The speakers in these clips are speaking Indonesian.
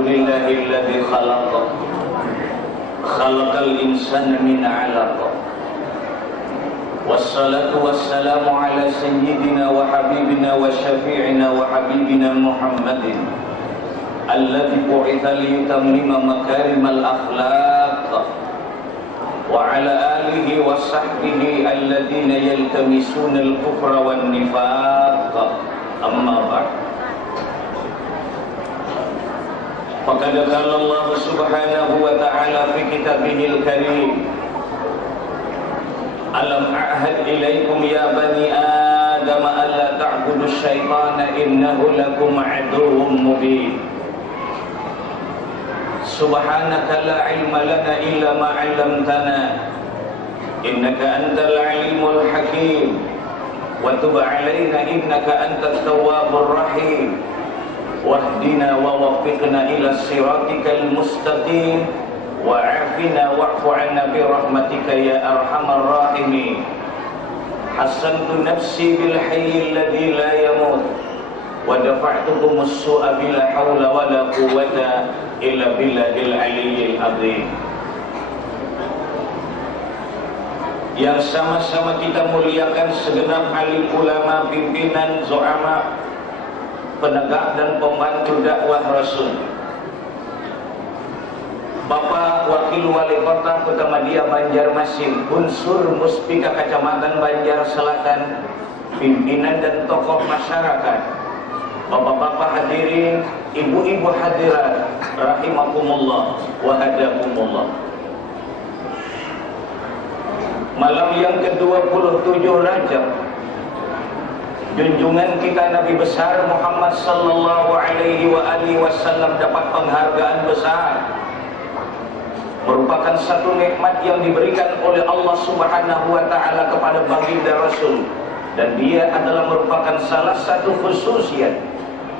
Alhamdulillahilladzi khalaqal insana min 'alaq. Wassalatu wassalamu ala sayyidina wa habibina wa syafi'ina wa habibina Muhammadin alladzi bu'itha liyutammima makarimal akhlaq wa ala alihi wa sahbihi alladhina yaltamisuna al-kufra wan nifaq. Amma ba'd. Faqad qala Allah subhanahu wa ta'ala fi kitabihil karim, alam a'had ilaikum ya bani adam alla ta'budu syaitana innahu lakum aduwwum mubin. Subhanaka la ilma lana illa ma 'allamtana innaka antal alimul hakim wa tub 'alaina innaka antat tawwabur rahim wahdina wa waffiqna ila siratikal mustaqim wa'afina wa'fu 'anna bi rahmatika ya arhamar rahimin. Hasantu nafsi bil hayyil ladzi la yamut wa dafa'tukum as-su'a bila haula wa la quwwata illa billahil aliyyil azim. Yang sama-sama kita muliakan segenap alim ulama, pimpinan, zu'ama, penegak dan pembantu dakwah Rasul, Bapak Wakil Wali Kota Kutamadia Banjarmasin, unsur Muspika Kecamatan Banjar Selatan, pimpinan dan tokoh masyarakat, bapak-bapak hadirin, ibu-ibu hadirat, rahimakumullah wa hadakumullah. Malam yang ke-27 Rajab, junjungan kita Nabi besar Muhammad sallallahu alaihi wasallam dapat penghargaan besar, merupakan satu nikmat yang diberikan oleh Allah Subhanahu wa taala kepada baginda Rasul, dan dia adalah merupakan salah satu khususiat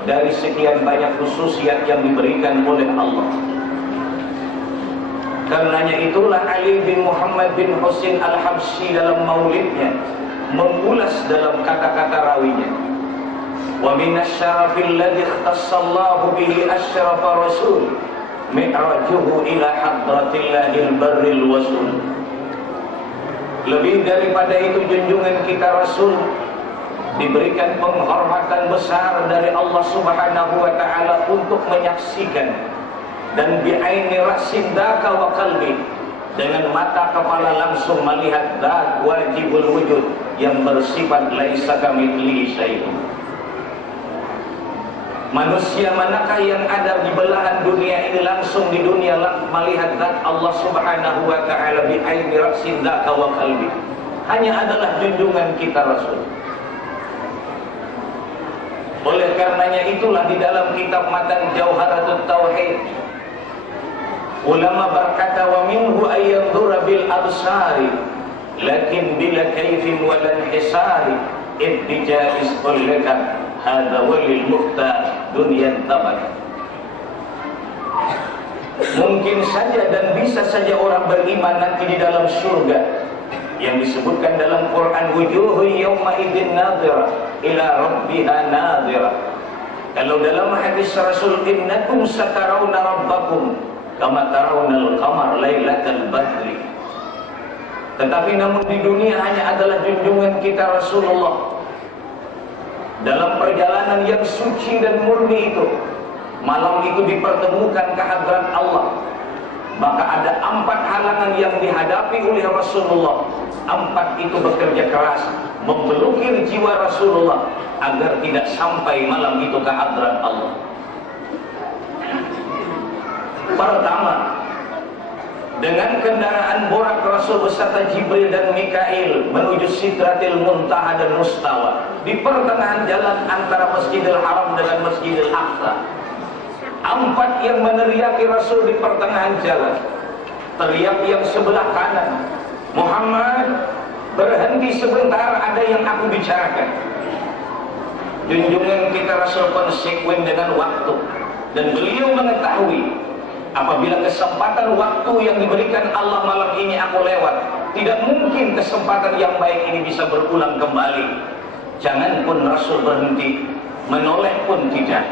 dari sekian banyak khususiat yang diberikan oleh Allah. Karenanya itulah Ali bin Muhammad bin Husain Al-Habsyi dalam maulidnya mengulas dalam kata-kata rawinya, wa minasyarafil ladzi ikhtassallahu bihi asyrafa rasul mi'rajuhu ila hadratillahil barril wasul. Lebih daripada itu, junjungan kita Rasul diberikan penghormatan besar dari Allah Subhanahu wa taala untuk menyaksikan dan bi'aini rasin daka wa qalbi, dengan mata kepala langsung melihat zat wajibul wujud yang bersifat laisa kamitslihi syai'un. Manusia manakah yang ada di belahan dunia ini langsung di dunia melihat zat Allah Subhanahu wa taala bi'aini rasin daka wa qalbi? Hanya adalah junjungan kita Rasul. Oleh karenanya itulah di dalam kitab Matan Jauharatut Tauhid, ulama berkata, wa minhu ayyanzura bil absari lakin bila kaifin walan hisari iddijais kullaka hadza walil muhtar dunyan tabak. Mungkin saja dan bisa saja orang beriman nanti di dalam surga yang disebutkan dalam Quran, wujuhu yawma idzin nadhira ila rabbiha nadhira. Kalau dalam hadis Rasul, innakum satarawna rabbakum kama tarawnal qamar lailatal badri. Tetapi namun di dunia hanya adalah junjungan kita Rasulullah dalam perjalanan yang suci dan murni itu. Malam itu dipertemukan ke hadrat Allah, maka ada 4 halangan yang dihadapi oleh Rasulullah. 4 itu bekerja keras memblokir jiwa Rasulullah agar tidak sampai malam itu ke hadrat Allah. Pertama, dengan kendaraan borak Rasul beserta Jibril dan Mikail menuju Sidratil Muntaha dan Mustawa di pertengahan jalan antara Masjidil Haram dengan Masjidil Aqsa. 4 yang meneriaki Rasul di pertengahan jalan. Teriak yang sebelah kanan, Muhammad, berhenti sebentar, ada yang aku bicarakan. Junjungan kita Rasul konsekuen dengan waktu, dan beliau mengetahui apabila kesempatan waktu yang diberikan Allah malam ini aku lewat, tidak mungkin kesempatan yang baik ini bisa berulang kembali. Jangan pun Rasul berhenti, menoleh pun tidak.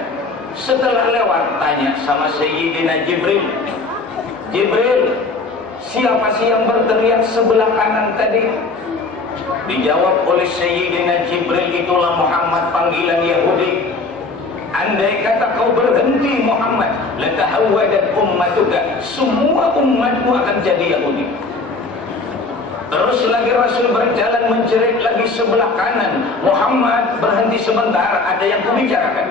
Setelah lewat, tanya sama Sayyidina Jibril, Jibril, siapa sih yang berteriak sebelah kanan tadi? Dijawab oleh Sayyidina Jibril, itulah Muhammad, panggilan Yahudi. Andai kata kau berhenti Muhammad, latahawwadat ummatuka, semua umatmu akan jadi Yahudi. Terus lagi Rasul berjalan menjerit lagi sebelah kanan, Muhammad berhenti sebentar, ada yang kubicarakan.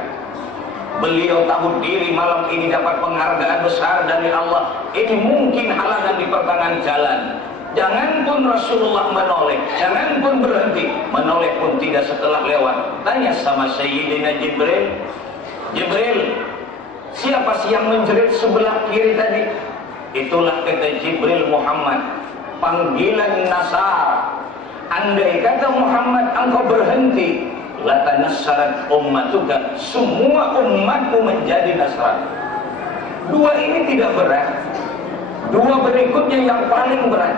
Beliau tahu diri malam ini dapat penghargaan besar dari Allah. Ini mungkin halangan di pertengahan jalan. Jangan pun Rasulullah menoleh, jangan pun berhenti, menoleh pun tidak setelah lewat. Tanya sama Sayyidina Jibril, Jibril, siapa sih yang menjerit sebelah kiri tadi? Itulah kata Jibril, Muhammad, panggilan Nasar. Andai kata Muhammad engkau berhenti, latanassarat ummatuka, semua umatku menjadi Nasrani. Dua ini tidak berat. Dua berikutnya yang paling berat.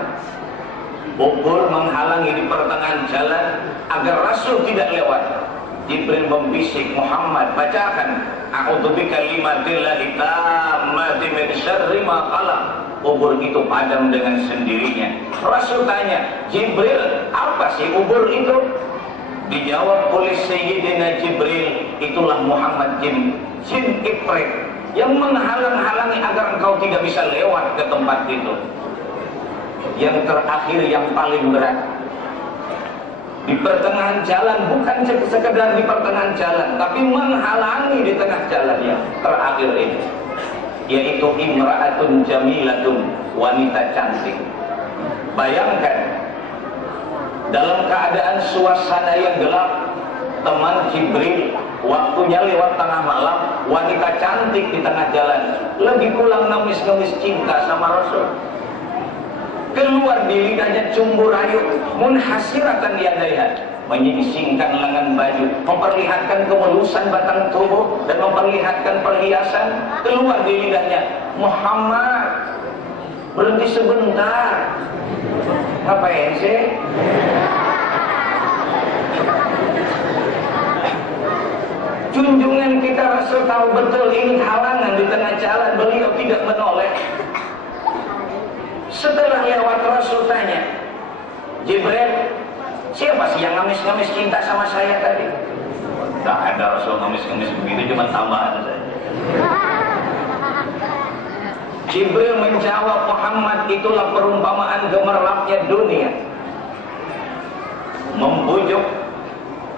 Ubur menghalangi di pertengahan jalan agar Rasul tidak lewat. Jibril membisik, Muhammad bacakan, a'udzubika limatillahi tammati min syarri ma khalaq. Ubur itu padam dengan sendirinya. Rasul tanya, Jibril, apa sih ubur itu? Dijawab oleh Sayyidina Jibril, itulah Muhammad jin ifrit yang menghalang-halangi agar engkau tidak bisa lewat ke tempat itu. Yang terakhir yang paling berat, di pertengahan jalan, bukan sekedar di pertengahan jalan, tapi menghalangi di tengah jalan yang terakhir ini, yaitu imra'atun jamilatun, wanita cantik. Bayangkan, dalam keadaan suasana yang gelap, teman Jibril waktunya lewat tengah malam, wanita cantik di tengah jalan, lagi pulang ngemis-ngemis cinta sama Rasul. Keluar di lidahnya cumbu rayu, munhasiratan yadaiha, menyingsingkan lengan baju, memperlihatkan kemelusan batang tubuh dan memperlihatkan perhiasan. Keluar di lidahnya, Muhammad, berhenti sebentar. Ngapain sih? Junjungan kita Rasul tahu betul ini halangan di tengah jalan, beliau tidak menoleh. Setelah lewat, Rasul tanya, Jibril, siapa sih yang ngemis-ngemis cinta sama saya tadi? Tidak ada Rasul ngemis-ngemis begitu, cuma tambahan saja. Jibril menjawab, Muhammad, itulah perumpamaan gemerlapnya dunia, membujuk,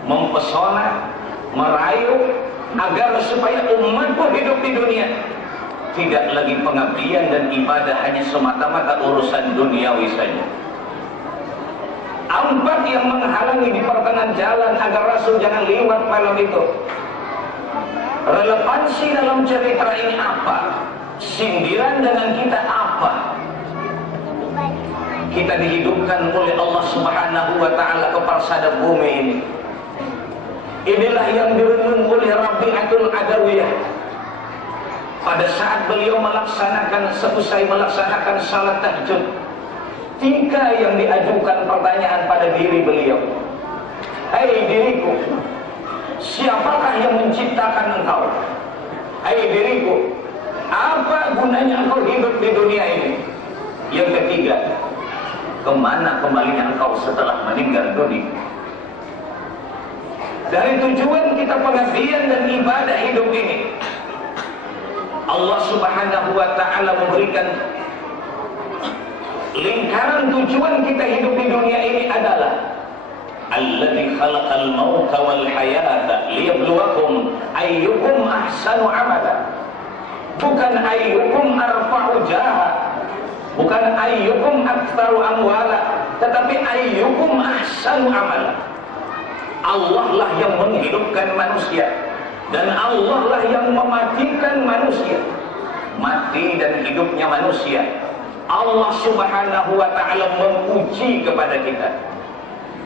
mempesona, merayu, agar supaya umatku hidup di dunia tidak lagi pengabdian dan ibadah hanya semata-mata urusan duniawi saja. Empat yang menghalangi di pertengahan jalan agar Rasul jangan lewat malam itu. Relevansi dalam cerita ini apa? Sindiran dengan kita apa? Kita dihidupkan oleh Allah Subhanahu wa ta'ala ke persada bumi ini. Inilah yang direnung oleh Rabi'atul Adawiyah pada saat beliau selesai melaksanakan salat tahajud. Tiga yang diajukan pertanyaan pada diri beliau. Hai diriku, siapakah yang menciptakan engkau? Hai diriku, apa gunanya engkau hidup di dunia ini? Yang ketiga, kemana kembalinya engkau setelah meninggal dunia? Dari tujuan kita pengabdian dan ibadah hidup ini, Allah Subhanahu wa ta'ala memberikan lingkaran tujuan kita hidup di dunia ini adalah alladzi khalaqal mauta wal hayata liyabluwakum ayyukum ahsanu amala. Bukan ayyukum arfa'u jaha, bukan ayyukum aktsaru amwala, tetapi ayyukum ahsanu amala. Allah lah yang menghidupkan manusia dan Allah lah yang mematikan manusia. Mati dan hidupnya manusia, Allah Subhanahu wa ta'ala menguji kepada kita.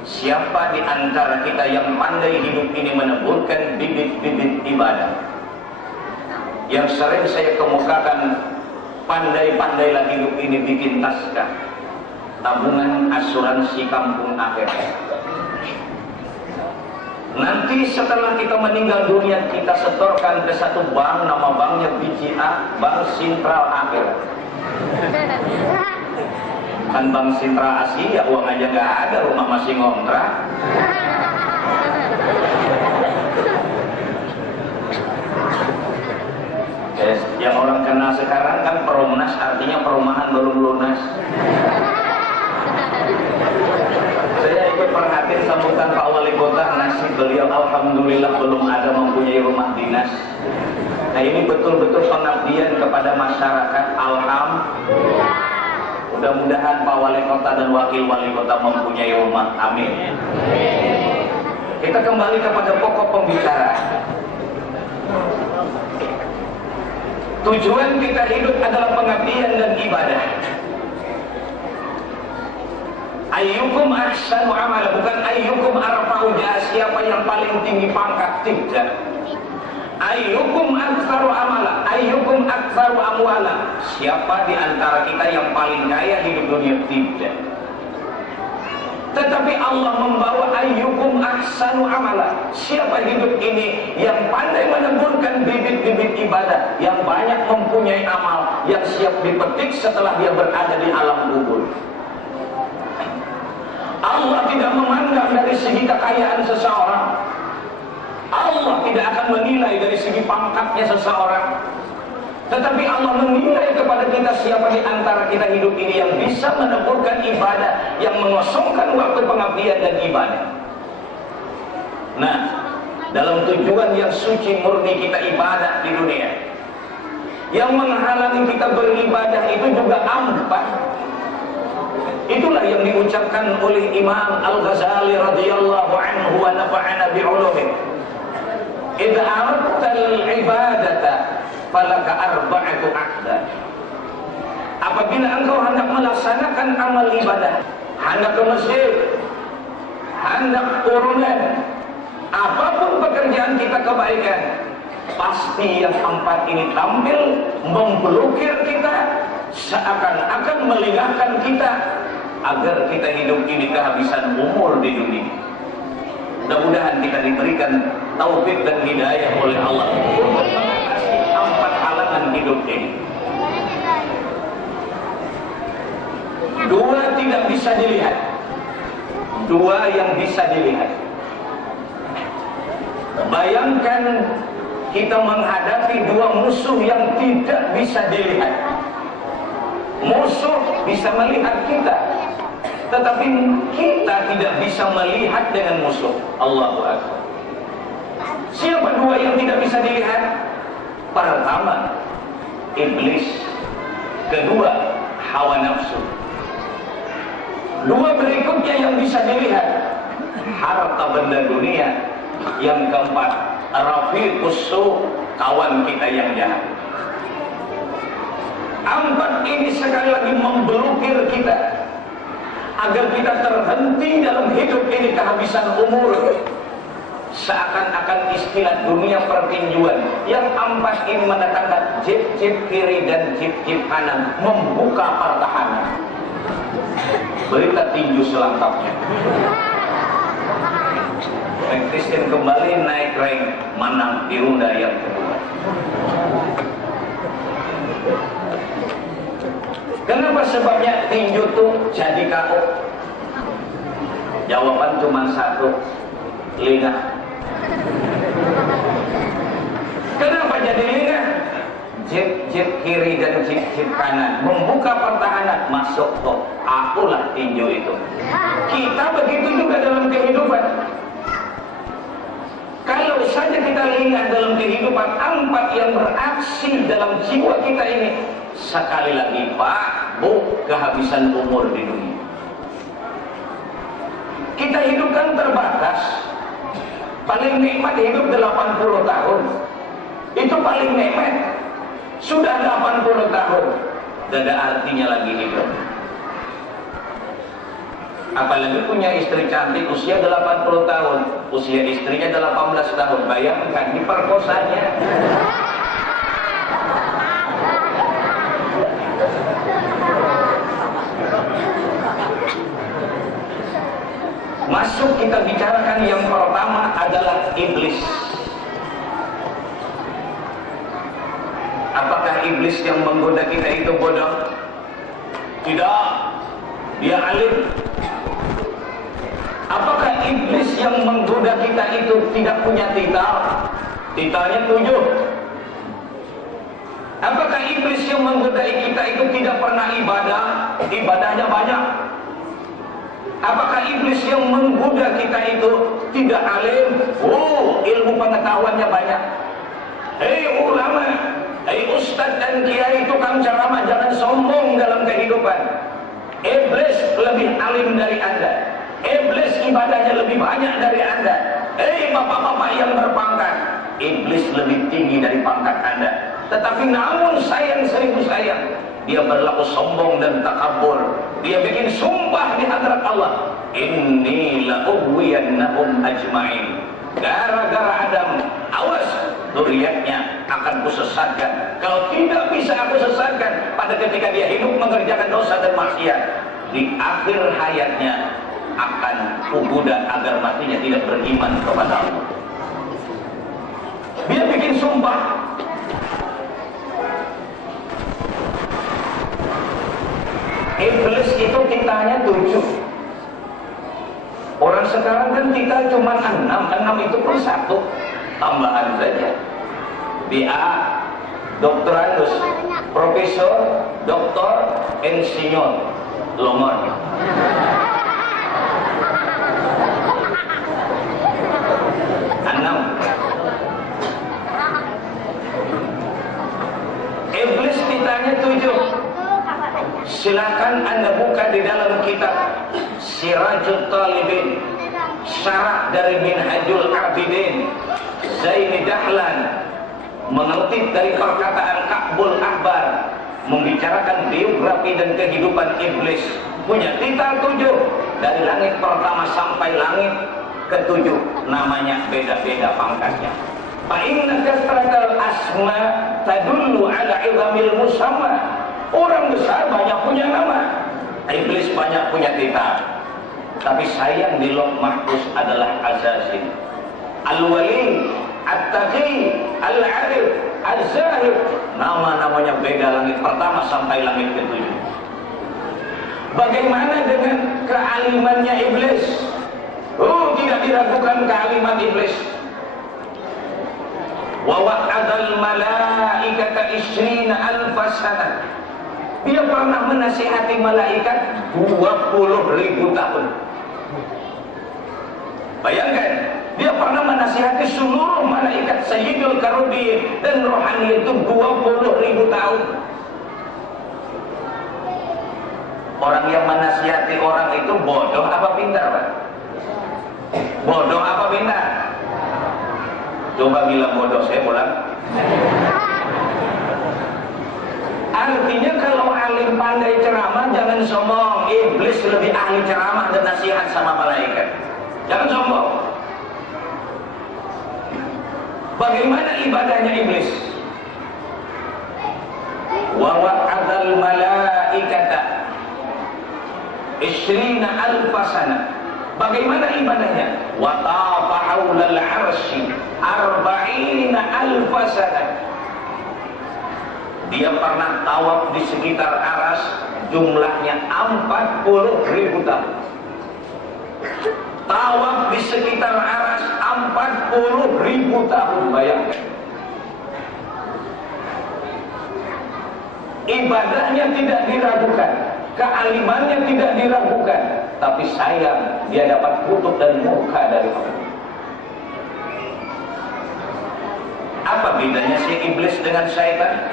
Siapa di antara kita yang pandai hidup ini meneburkan bibit-bibit ibadah? Yang sering saya kemukakan, pandai-pandailah hidup ini bikin taska, tabungan asuransi kampung akhirat. Nanti setelah kita meninggal dunia, kita setorkan ke satu bank, nama banknya BCA, Bank Sentral Akhirat. Kan Bank Sentral Asia, uang aja nggak ada, rumah masih ngontrak. Yang orang kenal sekarang kan perumnas, artinya perumahan belum lunas. Saya ikut perhatiin sambutan Pak Wali Kota, nasib beliau alhamdulillah belum ada mempunyai rumah dinas. Nah ini betul-betul pengabdian kepada masyarakat. Alhamdulillah. Mudah-mudahan Pak Wali Kota dan Wakil Wali Kota mempunyai rumah. Amin. Kita kembali kepada pokok pembicaraan. Tujuan kita hidup adalah pengabdian dan ibadah. Ayyukum ahsanu amala, bukan ayyukum arfa'u jaha, siapa yang paling tinggi pangkat, tidak. Ayyukum aktsaru amala, ayyukum aktsaru amwala, siapa di antara kita yang paling kaya hidup dunia, tidak. Tetapi Allah membawa ayyukum ahsanu amala, siapa hidup ini yang pandai meneburkan bibit-bibit ibadah, yang banyak mempunyai amal, yang siap dipetik setelah dia berada di alam kubur. Allah tidak memandang dari segi kekayaan seseorang. Allah tidak akan menilai dari segi pangkatnya seseorang. Tetapi Allah menilai kepada kita siapa di antara kita hidup ini yang bisa meneburkan ibadah, yang mengosongkan waktu pengabdian dan ibadah. Nah, dalam tujuan yang suci murni kita ibadah di dunia, yang menghalangi kita beribadah itu juga empat. Itulah yang diucapkan oleh Imam Al-Ghazali radhiyallahu anhu wa nafa'ana bi'ulumihi. Idza aradta al-ibadata falaka arba'atu aqdar. Apabila engkau hendak melaksanakan amal ibadah, hendak ke masjid, hendak urunan, apapun pekerjaan kita kebaikan, pasti yang empat ini tampil memblokir kita, seakan-akan melingahkan kita agar kita hidup ini kehabisan umur di dunia. Mudah-mudahan kita diberikan taufik dan hidayah oleh Allah untuk mengatasi empat halangan hidup ini. Dua tidak bisa dilihat, dua yang bisa dilihat. Bayangkan kita menghadapi dua musuh yang tidak bisa dilihat. Musuh bisa melihat kita, tetapi kita tidak bisa melihat dengan musuh. Allahu Akbar. Siapa dua yang tidak bisa dilihat? Pertama, iblis. Kedua, hawa nafsu. Dua berikutnya yang bisa dilihat, harta benda dunia. Yang keempat, rafiqus su, kawan kita yang jahat. Empat ini sekali lagi memblokir kita agar kita terhenti dalam hidup ini kehabisan umur. Seakan-akan istilah dunia pertinjuan. Yang empat ini mendatangkan jip-jip kiri dan jip-jip kanan, membuka pertahanan. Berita tinju selengkapnya. Kristen kembali naik rank, menang di ronde yang kedua. Kenapa sebabnya tinju tuh jadi KO? Jawaban cuma satu, lingah. Kenapa jadi lingah? Jip kiri dan jip kanan membuka pertahanan, masuk kok. Akulah tinju itu. Kita begitu juga dalam kehidupan. Kalau saja kita lihat dalam kehidupan empat yang beraksi dalam jiwa kita ini, sekali lagi Pak, Bu, kehabisan umur di dunia. Kita hidup kan terbatas. Paling nikmat hidup 80 tahun. Itu paling nikmat. Sudah 80 tahun, gak ada artinya lagi hidup. Apalagi punya istri cantik usia 80 tahun, usia istrinya 18 tahun, bayangkan diperkosanya. Masuk kita bicarakan yang pertama adalah iblis. Apakah iblis yang menggoda kita itu bodoh? Tidak, dia alim. Apakah iblis yang menggoda kita itu tidak punya titel? Titelnya 7. Apakah iblis yang menggoda kita itu tidak pernah ibadah? Ibadahnya banyak. Apakah iblis yang menggoda kita itu tidak alim? Oh, ilmu pengetahuannya banyak. Hei ulama, hei ustadz dan kiai tukang ceramah, jangan sombong dalam kehidupan. Iblis lebih alim dari Anda. Iblis ibadahnya lebih banyak dari Anda. Hei bapak-bapak yang berpangkat, iblis lebih tinggi dari pangkat Anda. Tetapi namun sayang seribu sayang, dia berlaku sombong dan takabur. Dia bikin sumpah di hadirat Allah, inni la ughwiyannahum ajma'in. Gara-gara Adam, awas, zuriatnya akan kusesatkan. Kalau tidak bisa aku sesatkan pada ketika dia hidup mengerjakan dosa dan maksiat, di akhir hayatnya akan kugoda agar matinya tidak beriman kepada Allah. Dia bikin sumpah. Iblis itu titanya 7. Orang sekarang kan titel cuma 6. 6 itu pun 1 tambahan saja. BA, doktoranus, profesor, doktor, insinyur, lomon. Iblis titanya 7. Silakan Anda buka di dalam kitab Sirajul Talibin, syarah dari Minhajul Abidin, Zaini Dahlan, mengutip dari perkataan Ka'bul Ahbar, membicarakan biografi dan kehidupan iblis. Punya titel 7, dari langit pertama sampai langit ke-7, namanya beda-beda pangkatnya. Fa inna kasratal asma tadullu ala 'idhamil musamma. Orang besar banyak punya nama, iblis banyak punya titel. Tapi sayang di Lauh Mahfuz adalah Azazil, Al-Wali, At-Taqi, Al-Arif, Az-Zahid. Nama-namanya beda, langit pertama sampai langit ke-7. Bagaimana dengan kealimannya iblis? Oh, tidak diragukan kealiman iblis. Wa wa'adal malaikata 20.000 sanah. Dia pernah menasihati malaikat 20.000 tahun. Bayangkan, dia pernah menasihati seluruh malaikat Sayyidul Karubin dan rohani itu 20.000 tahun. Orang yang menasihati orang itu bodoh apa pintar, Pak? Bodoh apa pintar? Coba bilang bodoh, saya pulang. Artinya kalau alim pandai ceramah, jangan sombong. Iblis lebih ahli ceramah dan nasihat sama malaikat. Jangan sombong. Bagaimana ibadahnya iblis? Wa wa'adal malaikata 20.000 sanah. Bagaimana ibadahnya? Wa tafa haulal arsy 40.000 sanah. Dia pernah tawaf di sekitar aras, jumlahnya 40.000 tahun. Tawaf di sekitar aras 40.000 tahun, bayangkan. Ibadahnya tidak diragukan, kealimannya tidak diragukan, tapi sayang dia dapat kutuk dan murka dari Allah. Apa bedanya si iblis dengan syaitan?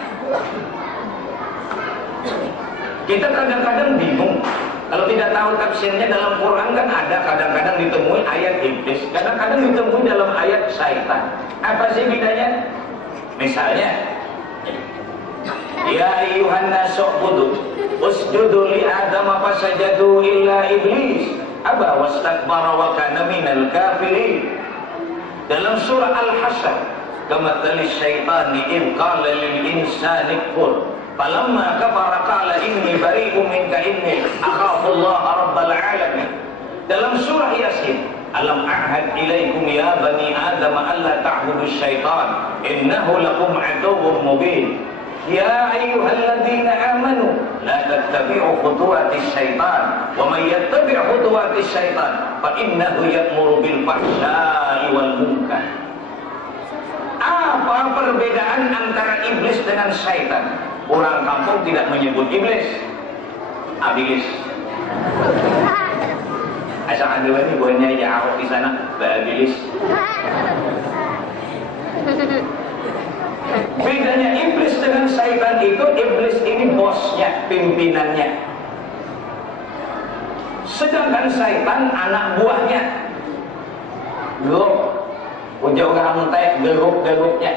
Kita kadang-kadang bingung. Kalau tidak tahu tafsirnya, dalam Quran kan ada kadang-kadang ditemui ayat iblis, kadang-kadang ditemui dalam ayat syaitan. Apa sih bedanya? Misalnya, ya ayyuhan nasu ubudu usjudu li adam fasajadu illa iblis aba wastakbara wa kana minal kafirin. Dalam surah Al-Hasyr, kamathali syaitani id qala lil insani kfur falamma kafara qala inni bari'un minka inni akhafu Allah rabbal alamin. Dalam surah Yasin, alam a'had ilaikum ya bani adam alla ta'budu syaitan innahu lakum aduwwun mubin. Ya ayyuhalladzina amanu la tattabi'u khutuwatis syaitan wa may yattabi' khutuwatis syaitan fa innahu ya'muru bil fahsya'i wal munkar. Apa perbedaan antara iblis dengan syaitan? Orang kampung tidak menyebut iblis, abilis. Asal anda ini buahnya jauh di sana, abilis. Bedanya iblis dengan syaitan itu, iblis ini bosnya, pimpinannya. Sedangkan syaitan anak buahnya. Geruk, ujung kamu teh geruk-geruknya.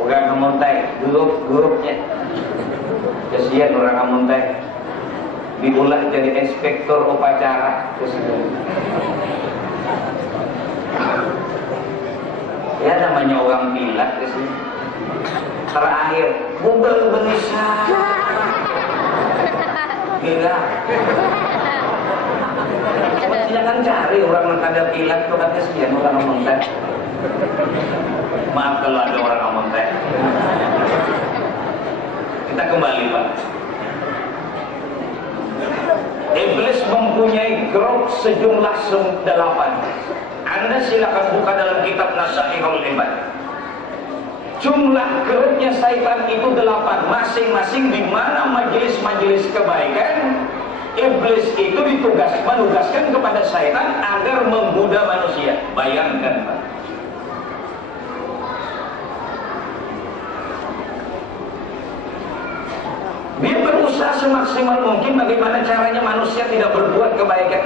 Orang kamu teh geruk-geruknya. Kesian orang kamu teh diulah jadi inspektur upacara. Ya namanya orang pilat ke sini. Terakhir, bubel benisa. Gila. Jangan cari orang yang ada pilat tuh kan kesian orang ngomong teh. Maaf kalau ada orang ngomong teh. Kita kembali Pak. Iblis mempunyai grup sejumlah 8. Anda silakan buka dalam kitab Nasaihul Ibad. Jumlah grupnya syaitan itu 8. Masing-masing di mana majelis-majelis kebaikan, iblis itu menugaskan kepada syaitan agar menggoda manusia. Bayangkan Pak. Dia berusaha semaksimal mungkin bagaimana caranya manusia tidak berbuat kebaikan.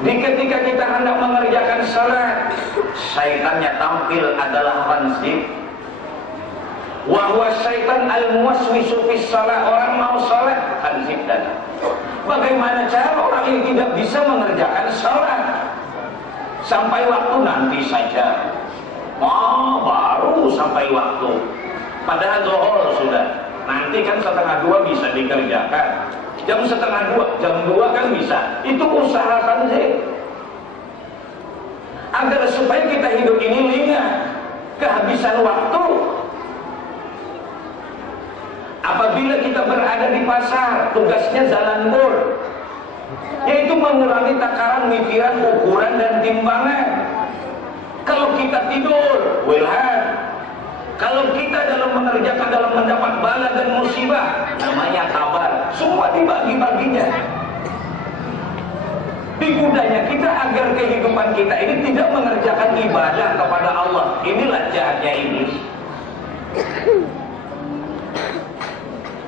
Ketika kita hendak mengerjakan salat, syaitannya tampil adalah khanzib. Wa huwa syaitan al-muwaswisu fis salat. Orang mau salat, khanzib datang. Bagaimana cara orang yang tidak bisa mengerjakan salat? Sampai waktu nanti saja. Baru sampai waktu. Padahal zuhur sudah. Nanti kan 1:30 bisa dikerjakan. Jam 1:30, jam 2 kan bisa. Itu usahakan sih. Agar supaya kita hidup ini lengah, kehabisan waktu. Apabila kita berada di pasar, tugasnya jalan bur, yaitu mengurangi takaran, mikiran, ukuran dan timbangan. Kalau kita tidur, wilhan. Kalau kita dalam mengerjakan, dalam mendapat bala dan musibah, namanya kabar, semua dibagi-baginya. Digudanya kita agar kehidupan kita ini tidak mengerjakan ibadah kepada Allah. Inilah jahatnya iblis.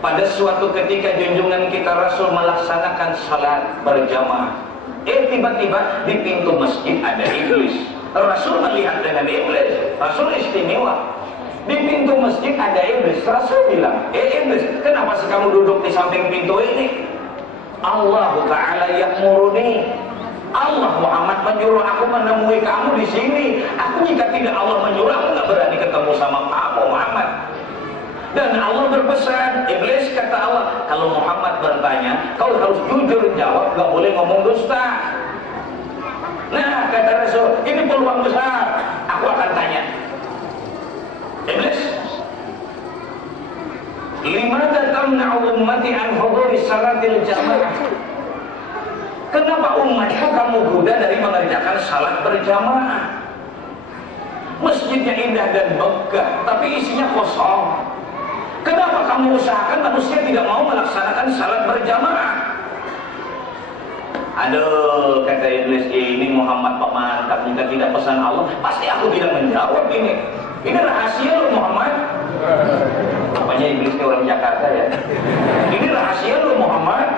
Pada suatu ketika junjungan kita Rasul melaksanakan salat berjamaah. Tiba-tiba di pintu masjid ada iblis. Rasul melihat dengan iblis. Rasul istimewa. Di pintu masjid ada iblis. Rasul bilang, iblis, kenapa sih kamu duduk di samping pintu ini? Allah Ta'ala ya'muruni. Allah Muhammad menyuruh aku menemui kamu di sini. Aku jika tidak Allah menyuruh, aku nggak berani ketemu sama kamu Muhammad. Dan Allah berpesan, iblis kata Allah, kalau Muhammad bertanya, kau harus jujur jawab, nggak boleh ngomong dusta. Nah kata Rasul, ini peluang besar. Aku akan tanya. Iblis, limada tamna'u ummati an huduri salatil jamaah? Kenapa umatku kamu goda dari mengerjakan salat berjamaah? Masjidnya indah dan megah, tapi isinya kosong. Kenapa kamu usahakan manusia tidak mau melaksanakan salat berjamaah? Aduh, kata iblis, ini Muhammad pemantap, jika tidak pesan Allah, pasti aku tidak menjawab ini. Ini rahasia loh Muhammad. Apanya iblis ke orang Jakarta ya? Ini rahasia loh Muhammad.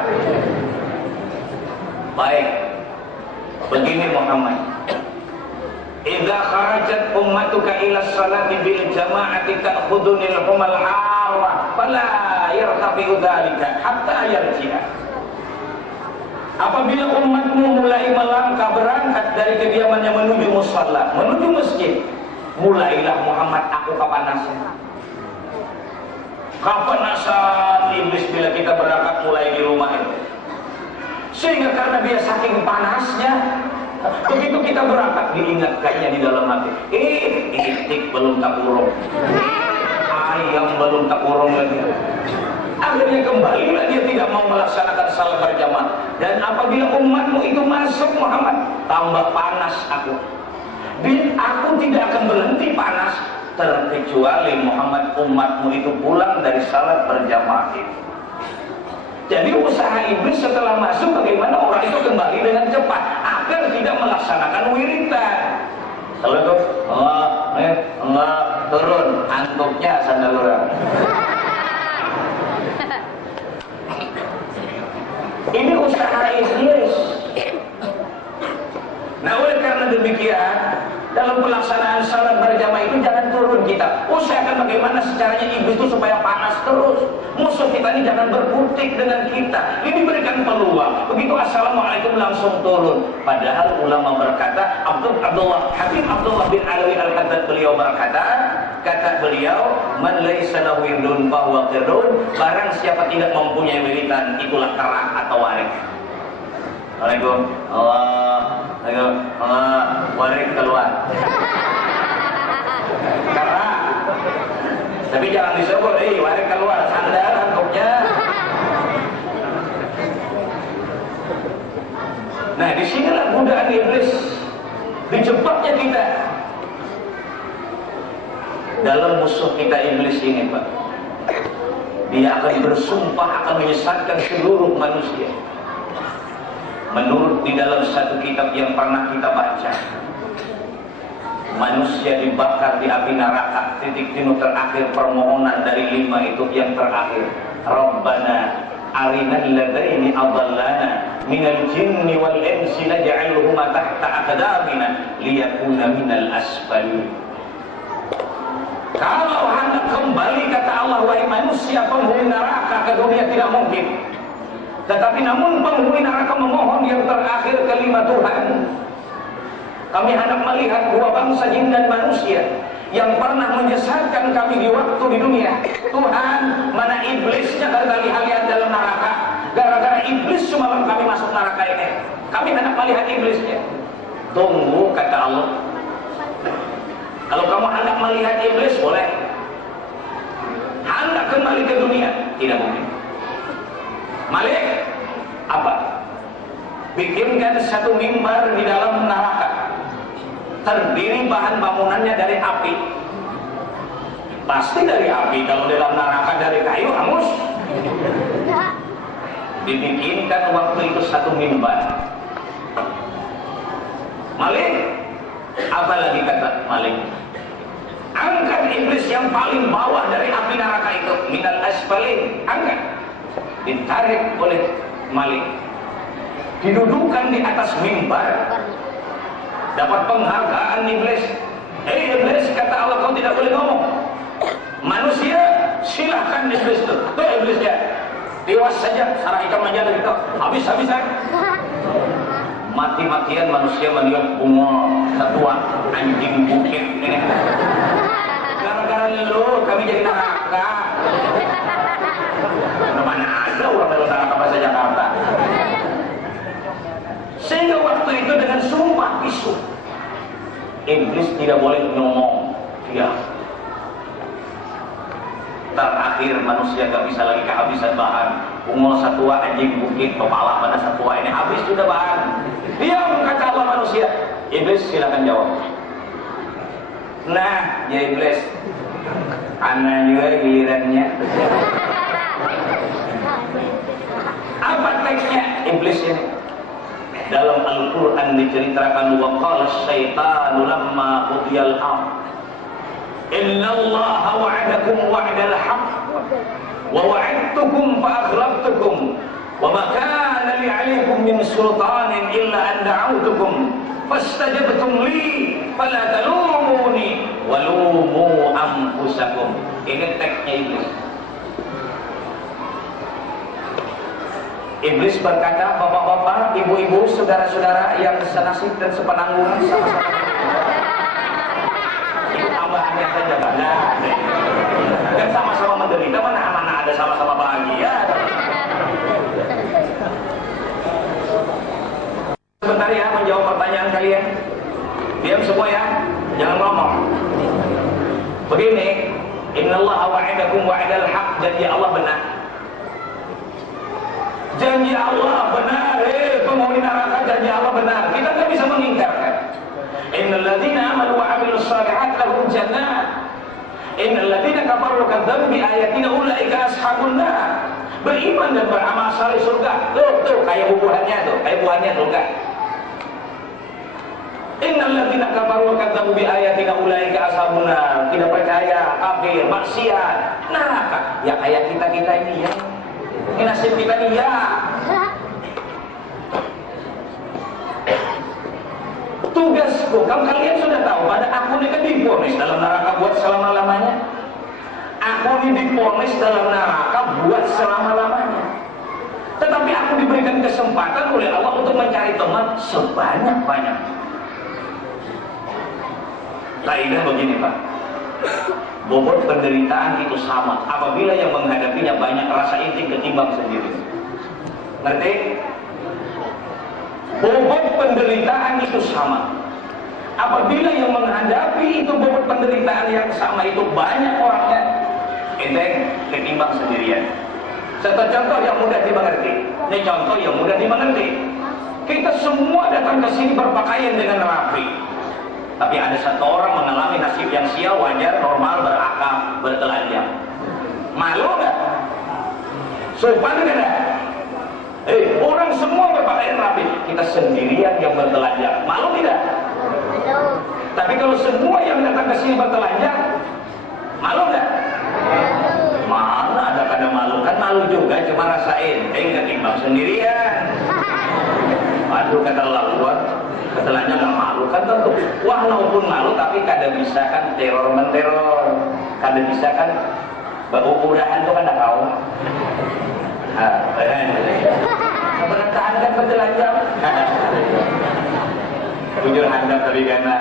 Baik, begini Muhammad. Idza kharajat ummatuka ila salati bil jama'ati ta'khudunil humal hawa fala yartafi'u dzalika hatta yarji'a. Apabila umatmu mulai melangkah berangkat dari kediamannya menuju musalla, menuju masjid, mulailah Muhammad aku kepanasan. Kapan asal iblis bila kita berangkat mulai di rumah itu? Sehingga karena dia saking panasnya, begitu kita berangkat diingatkannya di dalam hati, itik belum tak urung, ayam belum tak urung lagi. Akhirnya kembalilah dia tidak mau melaksanakan salat berjamaah. Dan apabila umatmu itu masuk Muhammad, tambah panas aku. Dan aku tidak akan berhenti panas terkecuali Muhammad umatmu itu pulang dari salat berjamaah itu. Jadi usaha iblis setelah masuk bagaimana orang itu kembali dengan cepat agar tidak melaksanakan wiridan. Kalau itu Allah turun antuknya sandal orang. Ini usaha iblis. Nah, oleh karena demikian, dalam pelaksanaan salat berjamaah itu jangan turun kita. Usahakan bagaimana secaranya iblis itu supaya panas terus. Musuh kita ini jangan berkutik dengan kita. Ini berikan peluang. Begitu assalamualaikum langsung turun. Padahal ulama berkata, Habib Abdullah bin Alawi Al-Haddad beliau berkata, kata beliau, man laisa lahu wirdun fahuwa qirrun, barang siapa tidak mempunyai wiridan itulah kerak atau warik. Assalamualaikum Allah warik keluar kerak, tapi jangan disebut warik keluar sandal antuknya. Nah, disinilah godaan iblis, dijebaknya kita dalam musuh kita iblis ini, Pak. Dia akan bersumpah akan menyesatkan seluruh manusia. Menurut di dalam satu kitab yang pernah kita baca, manusia dibakar di api neraka. Titik jenuh terakhir permohonan dari 5 itu yang terakhir, Rabbana arinal ladaini adallana minal jinni wal insi naj'aluhuma tahta aqdamina liyakuna minal asfalin. Kalau hendak kembali, kata Allah, wahai manusia penghuni neraka, ke dunia tidak mungkin. Tetapi namun penghuni neraka memohon yang terakhir kelima Tuhan, kami hendak melihat 2 bangsa jin dan manusia yang pernah menyesatkan kami di waktu di dunia. Tuhan, mana iblisnya kali lihat dalam neraka. Gara-gara iblis semalam kami masuk neraka ini. Kami hendak melihat iblisnya. Tunggu, kata Allah. Kalau kamu hendak melihat iblis, boleh. Hendak kembali ke dunia, tidak mungkin. Malik, apa? Bikinkan satu mimbar di dalam neraka, terdiri bahan bangunannya dari api. Pasti dari api, kalau dalam neraka dari kayu hangus. Dibikinkan waktu itu satu mimbar. Malik, apa lagi kata Malik? Angkat iblis yang paling bawah dari api neraka itu, minal asfalin, angkat. Ditarik oleh Malik, didudukan di atas mimbar, dapat penghargaan iblis. Iblis, kata Allah, kau tidak boleh ngomong. Manusia, silahkan iblis itu. Tuh iblisnya, dewas saja, sarah ikan aja dari itu, habis-habisan. Mati-matian manusia melihat bunga tetua anjing bukit ini. Gara-gara lu kami jadi neraka. Mana ada orang dalam neraka bahasa Jakarta. Sehingga waktu itu dengan sumpah bisu, iblis tidak boleh ngomong. Ya, terakhir manusia gak bisa lagi kehabisan bahan. Ungol satua anjing bukit, kepala pada satua ini habis sudah bahan. Diam, kata Allah manusia. Iblis silakan jawab. Nah, ya iblis, ana juga gilirannya. Apa teksnya iblis ini? Dalam Al-Quran diceritakan, wa qala syaitanu lamma qudiyal amr innallaha wa'adakum wa'dal haqq wa wa'adtukum fa akhlaftukum wa ma kana li 'alaykum min sultanin illa an da'awtukum fastajabtum li fala talumuni wa lumu anfusakum. Ini teksnya iblis. Iblis berkata, bapak-bapak, ibu-ibu, saudara-saudara yang senasib dan sepenanggungan sama-sama. Itu tambahannya saja, Pak. Dan sama-sama menderita, mana udah sama-sama bahagia. Sebentar ya menjawab pertanyaan kalian. Diam semua ya, jangan ngomong. Begini, innallaha wa'adakum wa'adal haq, janji Allah benar. Janji Allah benar, penghuni neraka janji Allah benar. Kita nggak bisa mengingkarkan. Innal ladzina amanu wa 'amilus shalihat lahum jannat. Innal ladzina kafaru wa kadzdzabu bi ayatina ulaika ashabun nar. Beriman dan beramal saleh surga. Tuh kayak bubuhannya tuh, kayak buahnya surga. Innal ladzina kafaru wa kadzdzabu bi ayatina ulaika ashabun nar. Tidak percaya, kafir, maksiat, neraka. Ya kayak kita-kita ini ya. Ini nasib kita nih ya. Tugasku, kalian sudah tahu pada aku ini kan diponis dalam neraka buat selama-lamanya. Aku ini diponis dalam neraka buat selama-lamanya. Tetapi aku diberikan kesempatan oleh Allah untuk mencari teman sebanyak-banyak. Kaidah begini Pak, bobot penderitaan itu sama apabila yang menghadapinya banyak, rasa inti ketimbang sendiri. Ngerti? Bobot penderitaan itu sama apabila yang menghadapi itu bobot penderitaan yang sama itu banyak orangnya, enteng ketimbang sendirian. Satu contoh yang mudah dimengerti. Ini contoh yang mudah dimengerti. Kita semua datang ke sini berpakaian dengan rapi. Tapi ada satu orang mengalami nasib yang sial, wajar, normal, berakal, bertelanjang. Malu nggak? Sopan nggak? Orang semua berpakaian rapi, kita sendirian yang bertelanjang. Malu tidak? Malu. Tapi kalau semua yang datang ke sini bertelanjang, malu nggak? Mana ada kada malu? Kan malu juga, cuma rasain. Ketimbang sendirian. Aduh kata laluan. Ketelanjang nggak malu kan tentu. Walaupun malu tapi kada bisa kan teror menteror, kada bisa kan udahan tuh kan tahu. Keberatan kan ketelanjang. Bujur handap dari gana.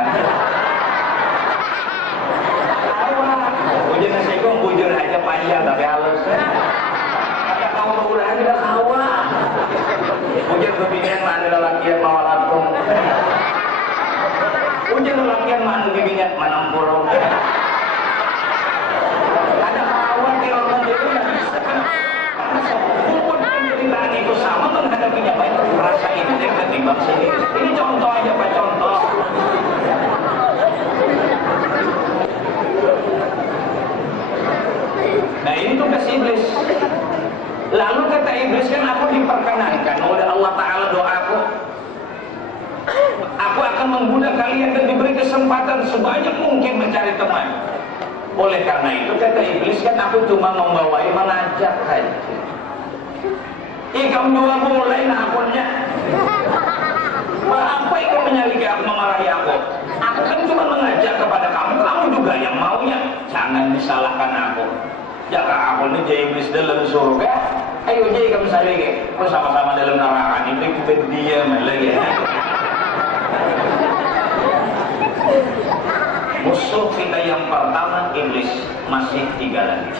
Bujur nasikung bujur aja panjang tapi halus. Kata kamu udahan tidak kawa. Bujur kebinian mana lelakian mawalakum. Ujian lelakian mana bibinya manampurung. Ada kawan di orang itu yang bisa kan. Bobot penderitaan itu sama menghadapinya baik. Rasa ini yang ketimbang sini. Ini contoh aja Pak, contoh. Nah ini tugas iblis. Lalu kata iblis kan aku diperkenankan oleh Allah Ta'ala doaku. Aku akan menggoda kalian dan diberi kesempatan sebanyak mungkin mencari teman. Oleh karena itu kata iblis kan aku cuma membawai mengajak saja. Kamu juga mulai akunnya. Apa yang menyaliki aku, memarahi aku? Aku kan cuma mengajak kepada kamu, kamu juga yang maunya. Jangan disalahkan aku. Jika aku ini jadi iblis dalam surga, ayo jadi kamu salih, aku sama-sama dalam neraka ini berdiam lagi. Musuh kita yang pertama iblis, masih 3 lagi.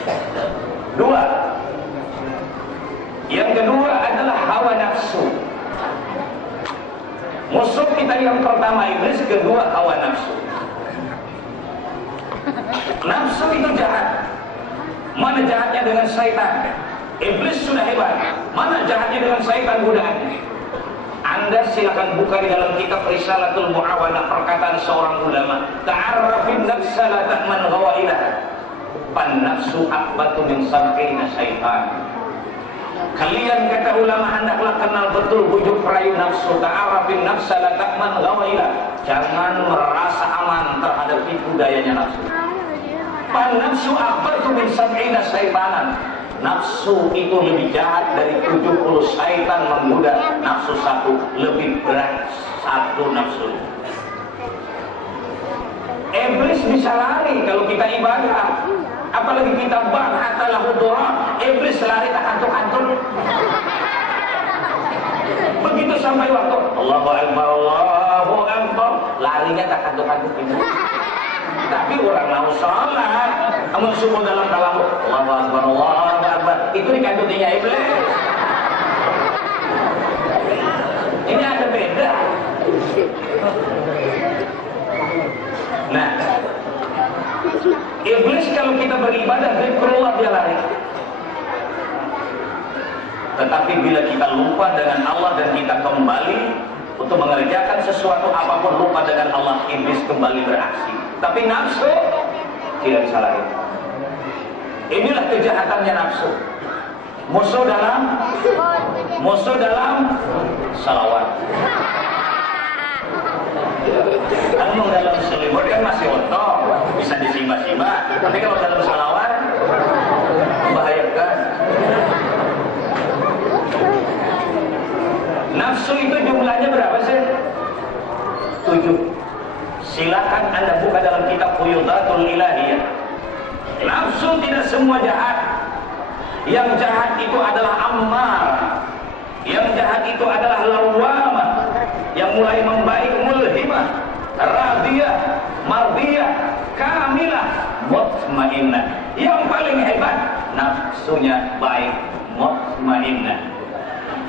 2. Yang kedua adalah hawa nafsu. Musuh kita yang pertama iblis, kedua hawa nafsu. Nafsu itu jahat. Mana jahatnya dengan syaitan? Iblis sudah hebat. Mana jahatnya dengan syaitan godaannya? Anda silakan buka di dalam kitab Risalatul Mu'awanah, perkataan seorang ulama. Ta'arrafin nafsa la ta'man ghawailah. Pan nafsu akbatu min sab'ina syaitan. Kalian kata ulama hendaklah kenal betul bujuk rayu nafsu. Ta'arrafin nafsa la ta'man ghawailah. Jangan merasa aman terhadap tipu dayanya nafsu. Pan nafsu akbatu min sab'ina syaitanan. Nafsu itu lebih jahat dari 70 syaitan menggoda. Nafsu satu lebih berat satu nafsu. Iblis bisa lari kalau kita ibadah. Apalagi kita hatta lahu dora, iblis lari tak kantuk-kantuk. Begitu sampai waktu Allahu Akbar, Allahu Akbar, larinya tak kantuk-kantuk itu. Tapi orang mau sholat, kamu subuh dalam kalam Allahu Akbar, Allahu Akbar, sabar, itu dikandutinya iblis. Ini ada beda. Nah, iblis kalau kita beribadah zikrullah dia lari. Tetapi bila kita lupa dengan Allah dan kita kembali untuk mengerjakan sesuatu apapun lupa dengan Allah, iblis kembali beraksi. Tapi nafsu tidak bisa lari. Inilah kejahatannya nafsu. Musuh dalam salawat. Kalau dalam selimut kan masih utuh, bisa disimba-simba. Tapi kalau dalam salawat membahayakan. Nafsu itu jumlahnya berapa sih? 7. Silakan Anda buka dalam kitab Fuyudatul Ilahiyah. Nafsu tidak semua jahat. Yang jahat itu adalah ammar. Yang jahat itu adalah lawamah. Yang mulai membaik mulhimah, radiyah, mardiyah, kamilah, mutmainnah. Yang paling hebat nafsunya baik, mutmainnah.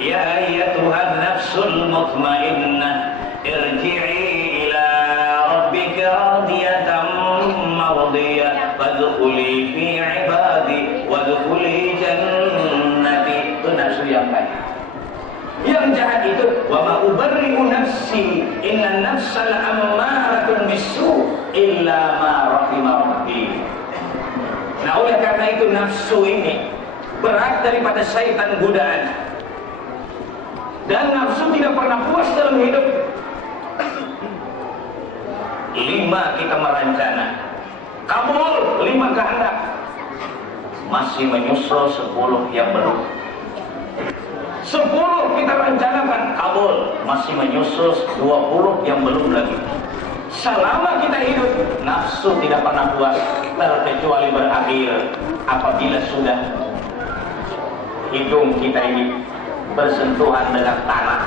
Ya ayyatuhan nafsul mutmainnah, irji'i ila rabbika radiyatan mardiyah, fadkhuli fi ibadi wadkhuli jannati. Itu nafsu yang baik. Yang jahat itu wa ma ubarri'u nafsi inna nafsal ammaratun bisu illa ma rahima rabbi. Nah, oleh karena itu nafsu ini berat daripada syaitan godaan. Dan nafsu tidak pernah puas dalam hidup. 5 kita merencana, kabul 5 kehendak, masih menyusul 10 yang belum. 10 kita rencanakan, kabul, masih menyusul 20 yang belum lagi. Selama kita hidup, nafsu tidak pernah puas, terkecuali berakhir apabila sudah hidung kita ini bersentuhan dengan tanah.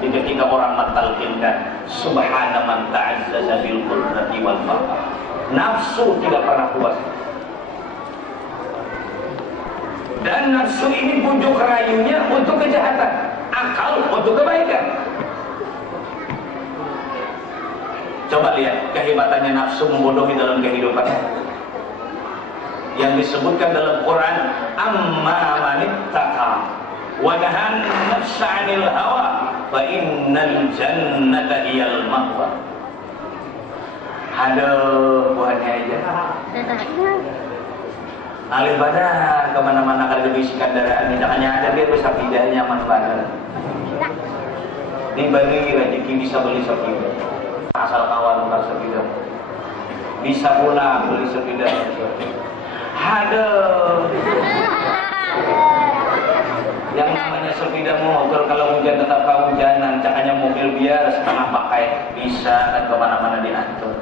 Jadi ketika orang mentalkinkan subhana man ta'azzaza bil qudrati wal baqa, nafsu tidak pernah puas. Dan nafsu ini bujuk rayunya untuk kejahatan, akal untuk kebaikan. Coba lihat kehebatannya nafsu membodohi dalam kehidupan. Yang disebutkan dalam Quran, amma manittaqa wa nahan nafsa 'anil hawa fa innal jannata hiyal ma'wa. Aduh, buahnya aja. Alih badan kemana-mana kalau bisikan darah ini, hanya ada dia bisa pindah nyaman badan. Dibagi rezeki bisa beli sepeda, asal kawan bukan sepeda. Bisa pulang beli sepeda. Aduh. Yang namanya sepeda motor kalau hujan tetap kehujanan, cakanya mobil biar setengah pakai bisa kan kemana-mana diatur.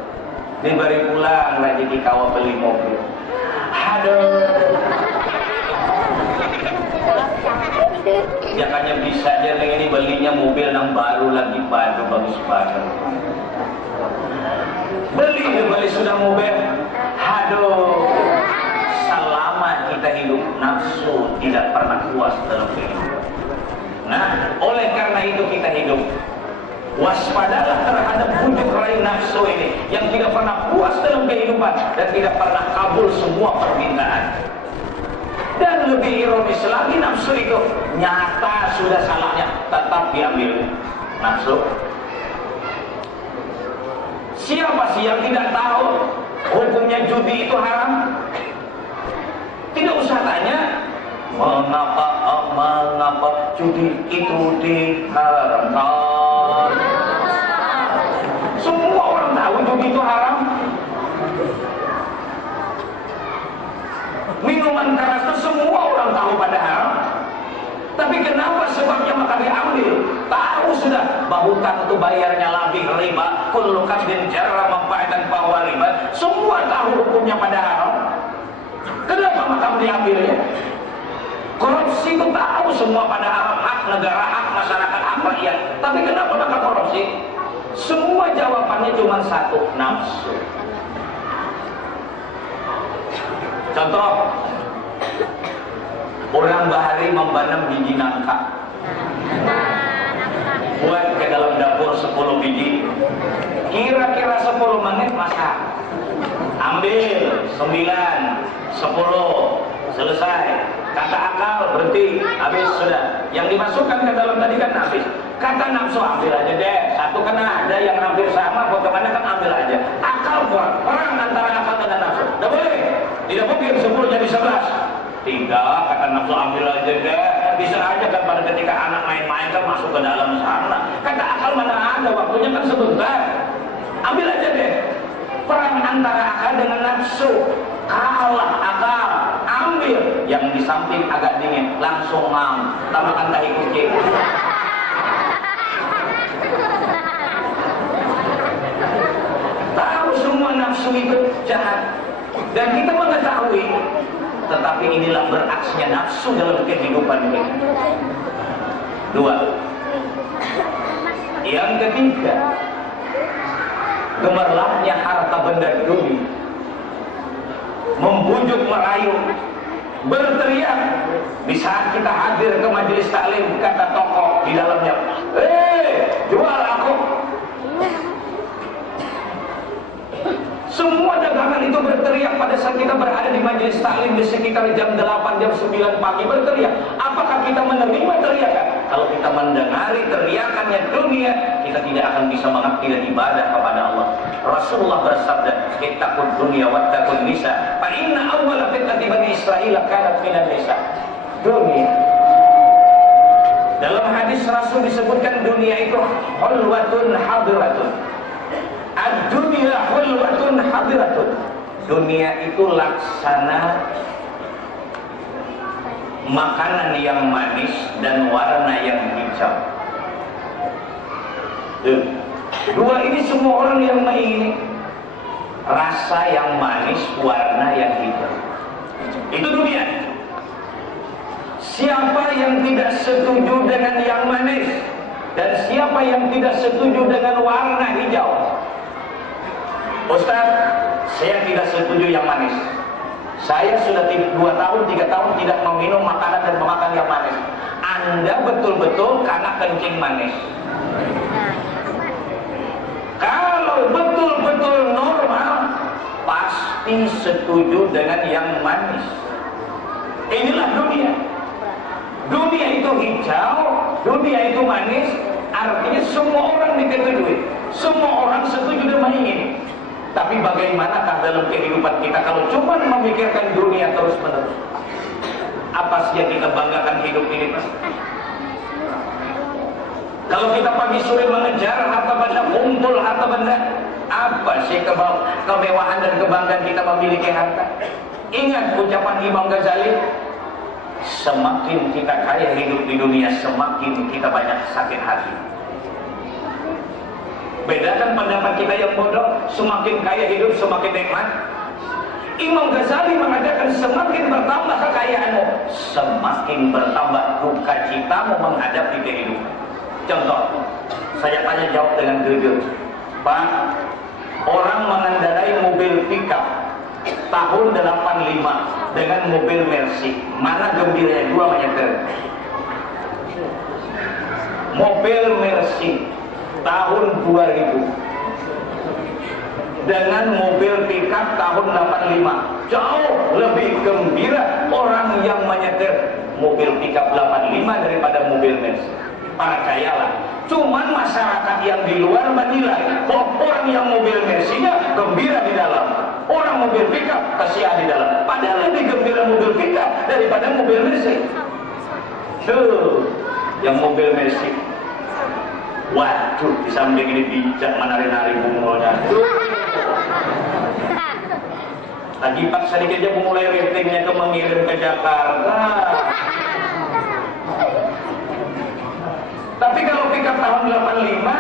Diberi pulang rezeki kawa beli mobil. Aduh. Cakanya bisa aja ini belinya mobil yang baru lagi bagus banget. Beli sudah mobil. Aduh. Selama kita hidup, nafsu tidak pernah puas dalam kehidupan. Nah, oleh karena itu kita hidup, waspadalah terhadap bujuk rayu nafsu ini yang tidak pernah puas dalam kehidupan dan tidak pernah kabul semua permintaan. Dan lebih ironis lagi, nafsu itu nyata sudah salahnya tetap diambil. Nafsu. Siapa sih yang tidak tahu hukumnya judi itu haram? Tidak usah tanya mengapa judi itu diharamkan. Semua orang tahu judi itu haram. Minuman keras itu semua orang tahu pada haram. Tapi kenapa sebabnya maka diambil? Tahu sudah bahwa hutang itu bayarnya lebih riba, kullu kasbin jarra manfaatan bahwa riba. Semua tahu hukumnya pada haram. Kenapa maka diambilnya? Korupsi itu tahu semua pada hak negara, hak masyarakat, hak rakyat. Tapi kenapa maka korupsi? Semua jawabannya cuma satu, nafsu. Contoh, Orang bahari membanam biji nangka, buat ke dalam dapur 10 biji, kira-kira 10 menit masak, ambil 9, 10, selesai. Kata akal berhenti, habis sudah. Yang dimasukkan ke dalam tadi kan habis. Kata nafsu, ambil aja deh, satu kena ada yang hampir sama, potongannya kan ambil aja. Akal perang antara akal dan nafsu. Tidak boleh, tidak mungkin 10 jadi 11. Tidak, kata nafsu, ambil aja deh. Bisa aja kan pada ketika anak main-main kan masuk ke dalam sana. Kata akal mana ada, waktunya kan sebentar. Ambil aja deh. Perang antara akal dengan nafsu. Kalah akal, ambil. Yang di samping agak dingin, langsung tambahkan tahi kucing. Tahu semua nafsu itu jahat. Dan kita mengetahui, tetapi inilah beraksinya nafsu dalam kehidupan kita. 2. Yang ketiga, gemerlapnya harta benda dunia, membujuk merayu, berteriak. Di saat kita hadir ke majelis taklim, kata tokoh di dalamnya, jual aku. Semua dagangan itu berteriak pada saat kita berada di majelis taklim di sekitar jam 8, jam 9 pagi berteriak. Apakah kita menerima teriakan? Kalau kita mendengari teriakannya dunia, kita tidak akan bisa mengabdi dan ibadah kepada Allah. Rasulullah bersabda, "Ittaqud dunya wattaqun nisa, fa inna awwala fitnati bani Israil kanat minan nisa." Dunia. Dalam hadis Rasul disebutkan dunia itu hulwatun hadiratun. Ad-dunya hulwatun hadiratun. Dunia itu laksana makanan yang manis dan warna yang hijau. Dua ini semua orang yang mengingini. Rasa yang manis, warna yang hijau. Itu dunia. Siapa yang tidak setuju dengan yang manis dan siapa yang tidak setuju dengan warna hijau? Ustaz, saya tidak setuju yang manis. Saya sudah 2 tahun, 3 tahun tidak meminum makanan dan memakan yang manis. Anda betul-betul karena kencing manis. Kalau betul-betul normal, pasti setuju dengan yang manis. Inilah dunia. Dunia itu hijau, dunia itu manis, artinya semua orang diketujui. Semua orang setuju dan mengingini. Tapi bagaimanakah dalam kehidupan kita kalau cuma memikirkan dunia terus-menerus? Apa sih yang kita banggakan hidup ini, Mas? Kalau kita pagi sore mengejar harta benda, kumpul harta benda, apa sih kemewahan dan kebanggaan kita memiliki harta? Ingat ucapan Imam Ghazali, semakin kita kaya hidup di dunia, semakin kita banyak sakit hati. Bedakan pendapat kita yang bodoh, semakin kaya hidup semakin nikmat. Imam Ghazali mengatakan semakin bertambah kekayaanmu, semakin bertambah duka citamu menghadapi kehidupan. Contoh, saya tanya jawab dengan jujur, Pak, orang mengendarai mobil pickup tahun 85 dengan mobil Mercy, mana gembiranya? Dua menyetir. Mobil Mercy tahun 2000 dengan mobil pickup tahun 85 jauh lebih gembira orang yang menyetir mobil pickup 85 daripada mobil Mercy. Percayalah, cuman masyarakat yang di luar menilai bahwa orang yang mobil Mercy-nya gembira di dalam, orang mobil pickup kasihan di dalam, padahal lebih gembira mobil pickup daripada mobil Mercy. Tuh, yang mobil Mercy, waduh, di samping ini bijak menari-nari bungolnya. Lagi paksa dikit aja mulai ratingnya ke mengirim ke Jakarta. Tapi kalau pickup tahun 85,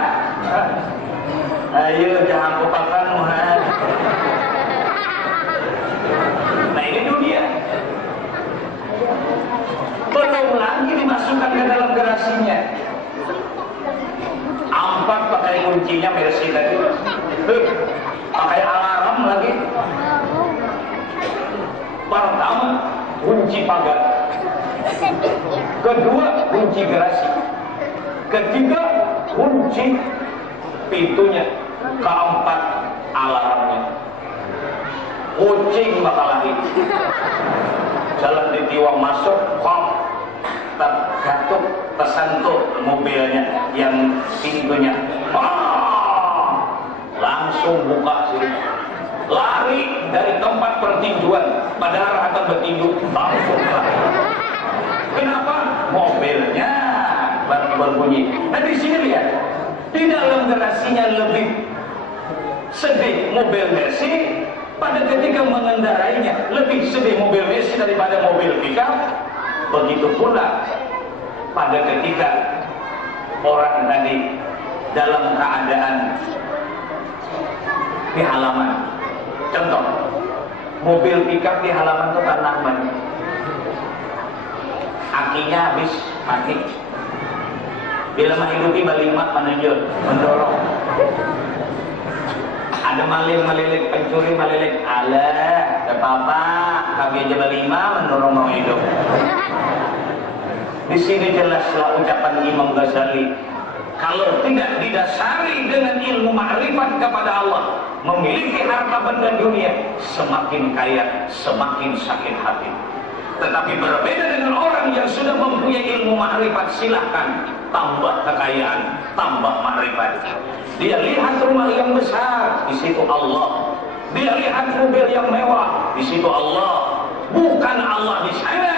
ayo jangan lupakan Muhammad. Nah ini dunia. Belum lagi dimasukkan ke dalam garasinya. Ampak pakai kuncinya Mercy tadi, pakai alarm lagi. Pertama kunci pagar, Kedua, kunci garasi. Ketiga, kunci pintunya. Keempat, alarmnya. Kucing bakal lari. Jalan di tiwang masuk, kok tergatuk, tersentuh mobilnya yang pintunya. Langsung buka sih. Lari dari tempat pertinjuan, padahal akan bertinju langsung lari. Kenapa? Mobilnya berbunyi. Nah di sini lihat, di dalam garasinya lebih sedih mobil Mercy, pada ketika mengendarainya lebih sedih mobil Mercy daripada mobil pickup. Begitu pula pada ketika orang tadi dalam keadaan di halaman. Contoh, mobil pickup di halaman itu tanaman, akinya habis mati. Bila menghidupi balimat menunjuk, mendorong. Ada maling melilit, pencuri melilit, alah, ada apa-apa, kami aja berlima mendorong mau hidup. Di sini jelaslah ucapan Imam Ghazali, kalau tidak didasari dengan ilmu ma'rifat kepada Allah, memiliki harta benda dunia, semakin kaya, semakin sakit hati. Tetapi berbeda dengan orang yang sudah mempunyai ilmu ma'rifat, silahkan tambah kekayaan, tambah ma'rifat. Dia lihat rumah yang besar, di situ Allah. Dia lihat mobil yang mewah, di situ Allah. Bukan Allah di sana.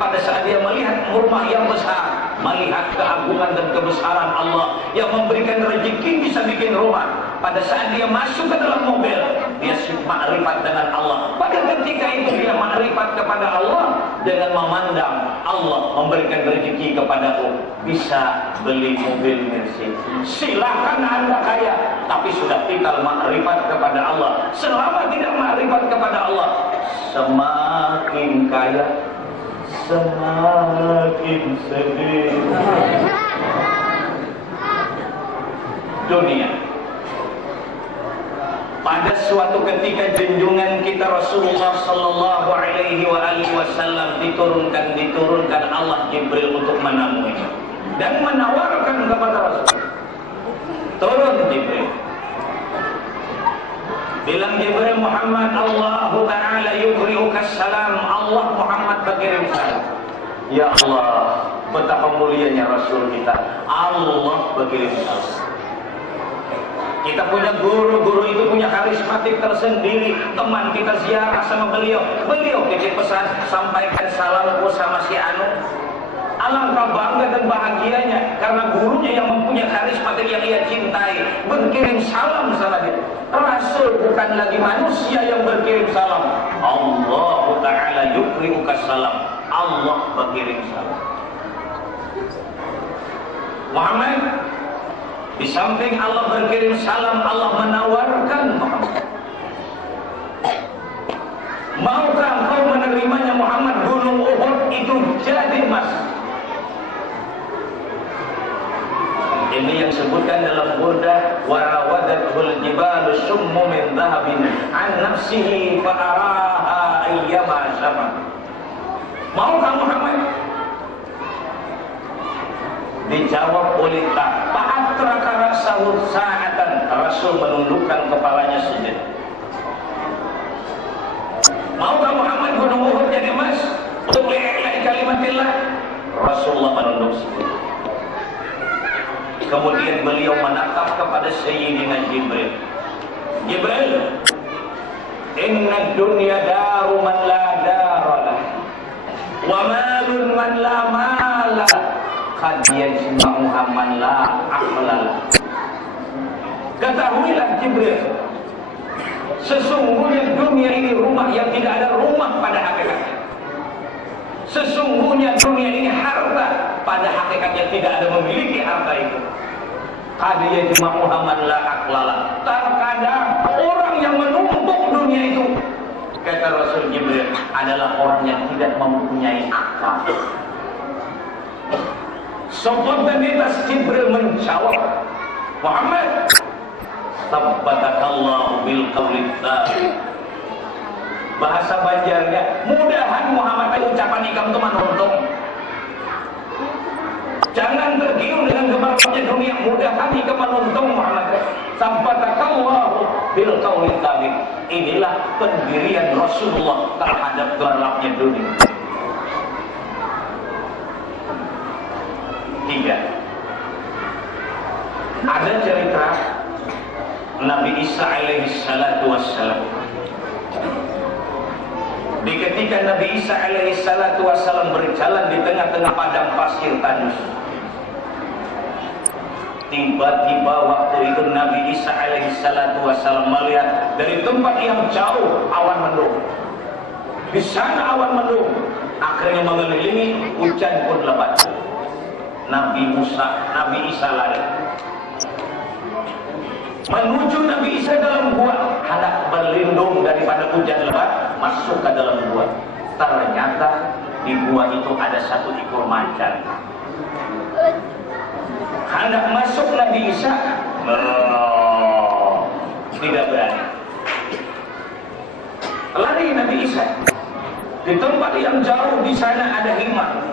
Pada saat dia melihat rumah yang besar, melihat keagungan dan kebesaran Allah yang memberikan rezeki bisa bikin rumah. Pada saat dia masuk ke dalam mobil, dia makrifat dengan Allah. Pada ketika itu dia makrifat kepada Allah dengan memandang Allah memberikan rezeki kepadaku, bisa beli mobil Mercy. Silakan Anda kaya, tapi sudah tinggal makrifat kepada Allah. Selama tidak makrifat kepada Allah, semakin kaya, semakin sedih. Dunia. Pada suatu ketika junjungan kita Rasulullah sallallahu alaihi wasallam diturunkan Allah Jibril untuk menemui dan menawarkan kepada Rasul. Turun Jibril. Bilang Jibril, Muhammad, Allahu Ta'ala yukri'ukas salam. Allah Muhammad berkirim salam. Ya Allah, betapa mulianya Rasul kita. Allah berkirim salam. Kita punya guru itu punya karismatik tersendiri. Teman kita ziarah sama beliau titip pesan, sampaikan salamku sama si Anu. Alangkah bangga dan bahagianya karena gurunya yang mempunyai karismatik yang ia cintai berkirim salam sama dia. Rasul bukan lagi manusia yang berkirim salam. Allah Ta'ala yukri'ukas salam. Allah berkirim salam. Muhammad, di samping Allah berkirim salam, Allah menawarkan Muhammad. Maukah engkau menerimanya Muhammad? Gunung Uhud itu jadi emas. Ini yang disebutkan dalam Burdah, warawadatul jibalu summu min dhahabin an nafsihi fa'araha ayyama sama. Maukah Muhammad? Dijawab oleh Fa'atrakara sahur sa'atan. Rasul menundukkan kepalanya sujud. Maukah Muhammad gunung Uhud jadi emas untuk lihat kalimatillah? Rasulullah menunduk sujud. Kemudian beliau menatap kepada Sayyidina Jibril. Jibril, inna dunya daru man la daralah, wa malun man la mala, qad yajma'uha man la aqlala. Ketahuilah Jibril, sesungguhnya dunia ini rumah yang tidak ada rumah pada hakikatnya. Sesungguhnya dunia ini harta, pada hakikatnya tidak ada memiliki harta itu. Kadya cuma Muhammad la aklala. Terkadang orang yang menumpuk dunia itu, kata Rasul Jibril, adalah orang yang tidak mempunyai akal. Spontanitas Jibril menjawab, Muhammad, tabbatakallahu bil qawli tsabit. Bahasa Banjarnya, mudahan Muhammad ucapan ikam itu menuntung. Jangan tergiur dengan gemerlapnya dunia, mudah hati kemenuntung Muhammad. Sampatakallahu bil qaulil thabit. Inilah pendirian Rasulullah terhadap gemerlapnya dunia. 3. Ada cerita Nabi Isa alaihi salatu wassalam. Di ketika Nabi Isa alaihi salatu wassalam berjalan di tengah-tengah padang pasir tandus, tiba-tiba waktu itu Nabi Isa alaihi salatu wassalam melihat dari tempat yang jauh awan mendung. Di sana awan mendung akhirnya mengelilingi, hujan pun lebat. Nabi Isa lari menuju Nabi Isa dalam gua, hendak berlindung daripada hujan lebat, masuk ke dalam gua. Ternyata di gua itu ada satu ekor macan. Hendak masuk Nabi Isa, tidak berani. Lari Nabi Isa. Di tempat yang jauh di sana ada himah.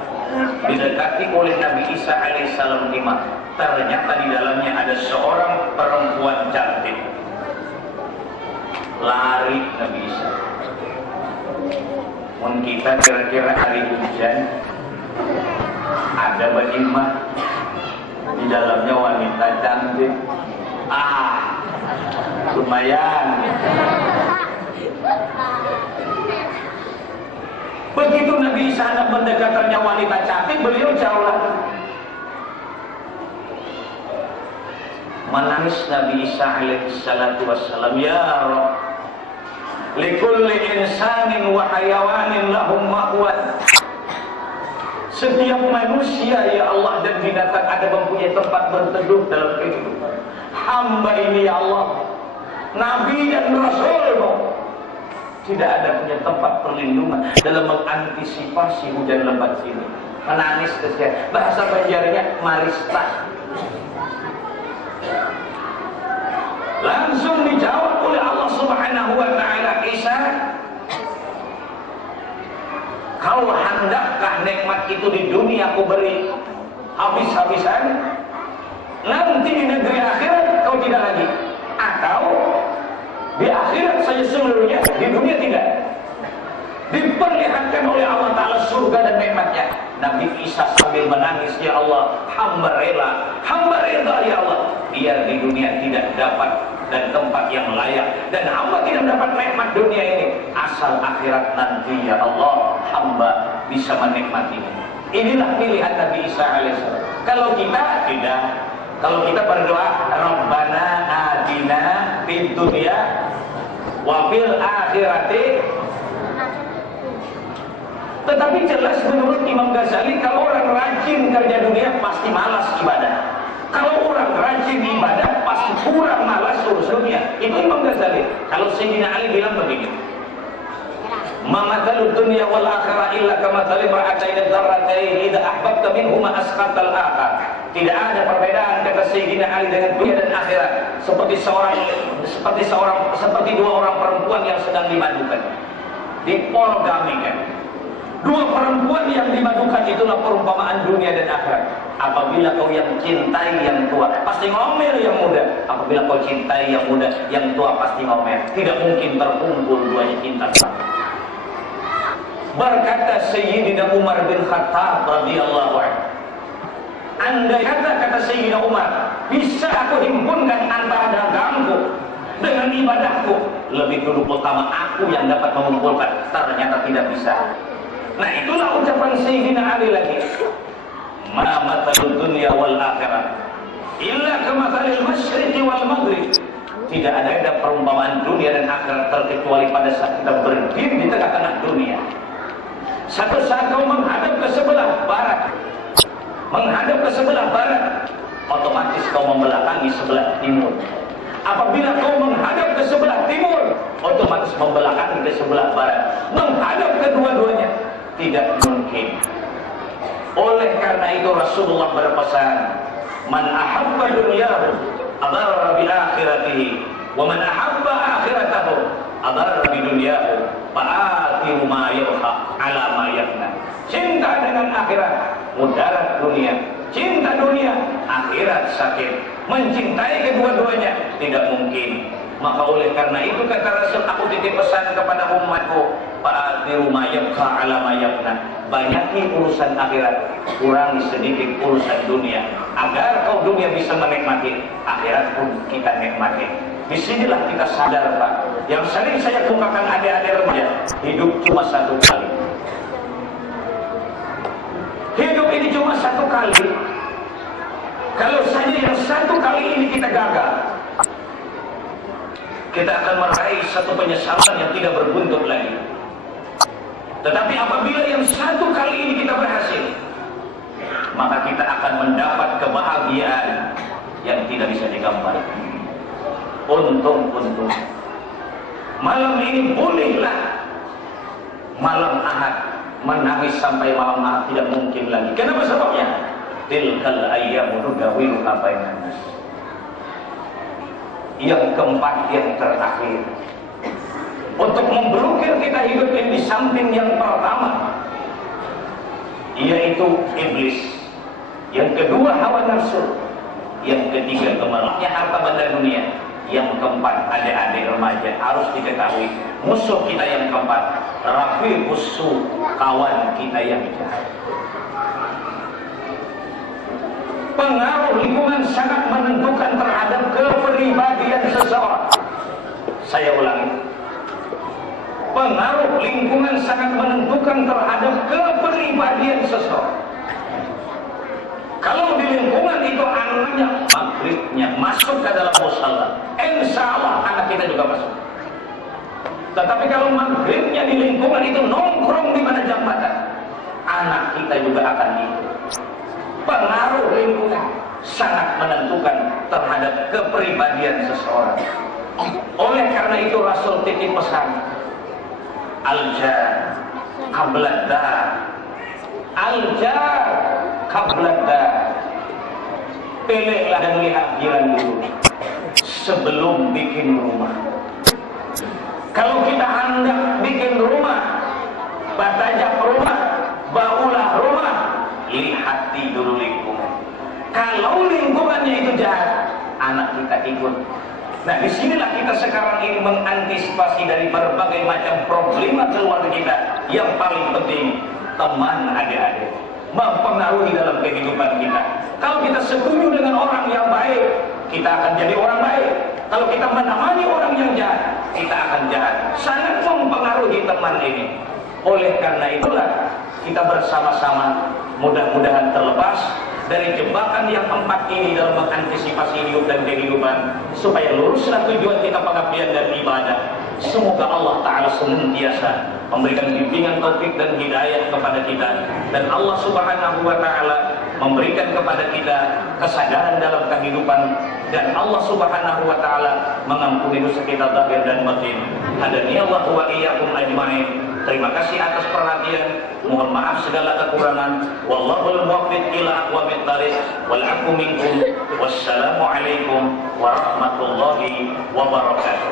Didekati oleh Nabi Isa alaihissalam himah. Ternyata di dalamnya ada seorang perempuan cantik. Lari Nabi Isa. Mun kita kira-kira hari hujan, ada berhimah, di dalamnya wanita cantik. Lumayan. Begitu Nabi Isa hendak mendekatannya wanita cantik, beliau jauh lagi. Menangis Nabi Isa alaihi salatu wassalam, ya Rabb, likulli insanin wa hayawanin lahum ma'wad. Setiap manusia ya Allah dan binatang ada mempunyai tempat berteduh dalam kehidupan. Hamba ini ya Allah, Nabi dan Rasul-Mu, tidak ada punya tempat perlindungan dalam mengantisipasi hujan lebat ini. Menangis kesian. Bahasa Banjarnya marista. Langsung dijawab oleh Allah Subhanahu wa taala, Isa, kau hendakkah nikmat itu di dunia aku beri habis-habisan? Nanti di negeri akhirat kau tidak lagi. Atau di akhirat saja seluruhnya, di dunia tidak. Diperlihatkan oleh Allah Ta'ala surga dan nikmatnya. Nabi Isa sambil menangis, ya Allah, hamba rela ya Allah, biar di dunia tidak dapat dan tempat yang layak, dan hamba tidak dapat nikmat dunia ini, asal akhirat nanti ya Allah hamba bisa menikmatinya. Inilah pilihan Nabi Isa alaihissalam. Kalau kita tidak, kalau kita berdoa Rabbana atina fid dunya wa fil akhirati. Tetapi jelas menurut Imam Ghazali, kalau orang rajin kerja dunia pasti malas ibadah. Kalau orang rajin ibadah pasti kurang malas urus dunia. Itu Imam Ghazali. Kalau Sayyidina Ali bilang begini, "Mamathalud dunya wal akhirah illa kamathali ra'atayn dzarratain idza ahbabta minhuma asqatal akhar." Tidak ada perbedaan kata Sayyidina Ali dengan dunia dan akhirat, seperti dua orang perempuan yang sedang dimadukan, dipolgamikan. Dua perempuan yang dimadukan itulah perumpamaan dunia dan akhirat. Apabila kau yang cintai yang tua, pasti ngomel yang muda. Apabila kau cintai yang muda, yang tua pasti ngomel. Tidak mungkin terkumpul duanya cinta. Berkata Sayyidina Umar bin Khattab radhiyallahu anhu, andai kata Sayyidina Umar, bisa aku himpunkan antara dagangku dengan ibadahku, lebih dulu utama aku yang dapat mengumpulkan. Ternyata tidak bisa. Nah itulah ucapan Sayyidina Ali lagi, ma mathalud dunya wal akhirah illa kamathalil masyriqi wal maghrib. Tidak ada perumpamaan dunia dan akhirat terkecuali pada saat kita berdiri di tengah-tengah dunia. Satu saat kau menghadap ke sebelah barat, otomatis kau membelakangi sebelah timur. Apabila kau menghadap ke sebelah timur, otomatis membelakangi ke sebelah barat. Menghadap kedua-duanya tidak mungkin. Oleh karena itu Rasulullah berpesan, man ahabba dunyahu adarra bi akhiratihi wa man ahabba akhiratahu adarra bi dunyahu fa'atiru ma yuha ala ma yafna. Cinta dengan akhirat, mudarat dunia. cinta dunia, akhirat sakit. Mencintai kedua-duanya tidak mungkin. Maka oleh karena itu kata Rasul, aku titip pesan kepada umatku, fa'athiru ma yabqa ala ma yabna. Banyaki urusan akhirat, kurangi sedikit urusan dunia, agar kau dunia bisa menikmati, akhirat pun kita nikmati. Disinilah kita sadar, Pak, yang sering saya kemukakan adik-adik remaja, hidup cuma satu kali. Hidup ini cuma satu kali. Kalau saja yang satu kali ini kita gagal, kita akan meraih satu penyesalan yang tidak berbuntut lagi. Tetapi apabila yang satu kali ini kita berhasil, maka kita akan mendapat kebahagiaan yang tidak bisa digambarkan. Untung. Malam ini bolehlah malam Ahad menangis sampai malam Ahad, tidak mungkin lagi. Kenapa sebabnya? Tilkal ayyamu nudawiluha bainan nas. Yang keempat, yang terakhir, untuk memblokir kita hidup ini, di samping yang pertama yaitu iblis, yang kedua hawa nafsu, yang ketiga gemerlapnya harta benda dunia, yang keempat adik-adik remaja harus diketahui musuh kita yang keempat, rafiqus su, kawan kita yang jahat. Pengaruh lingkungan sangat menentukan terhadap kepribadian seseorang. Saya ulangi, pengaruh lingkungan sangat menentukan terhadap kepribadian seseorang. Kalau di lingkungan itu anaknya maghribnya masuk ke dalam musala, insya Allah anak kita juga masuk. Tetapi kalau maghribnya di lingkungan itu nongkrong di mana jambatan, anak kita juga akan ikut. Pengaruh lingkungan sangat menentukan terhadap kepribadian seseorang. Oleh karena itu Rasul titip pesan, al-jar qabla dar, al-jar qabla dar. Pilihlah dan lihat jiran dulu sebelum bikin rumah. Kalau kita hendak bikin rumah, batajak rumah, baulah rumah, lihati dulu lingkungan. Kalau lingkungannya itu jahat, anak kita ikut. Nah, disinilah kita sekarang ini mengantisipasi dari berbagai macam problema keluarga kita. Yang paling penting, teman adik-adik mempengaruhi dalam kehidupan kita. Kalau kita setuju dengan orang yang baik, kita akan jadi orang baik. Kalau kita menemani orang yang jahat, kita akan jahat. Sangat mempengaruhi teman ini. Oleh karena itulah kita bersama-sama mudah-mudahan terlepas dari jebakan yang empat ini dalam mengantisipasi hidup dan kehidupan, supaya luruslah tujuan kita pengabdian dan ibadah. Semoga Allah Ta'ala senantiasa memberikan bimbingan taufik dan hidayah kepada kita, dan Allah Subhanahu wa Ta'ala memberikan kepada kita kesadaran dalam kehidupan, dan Allah Subhanahu wa Ta'ala mengampuni dosa kita zahir dan batin. Hadani Allah wa iyyakum ajmain. Terima kasih atas perhatian. Mohon maaf segala kekurangan. Wallahul muwaffiq ila aqwamit thariq. Wal 'afwu minkum. Wassalamu alaikum warahmatullahi wabarakatuh.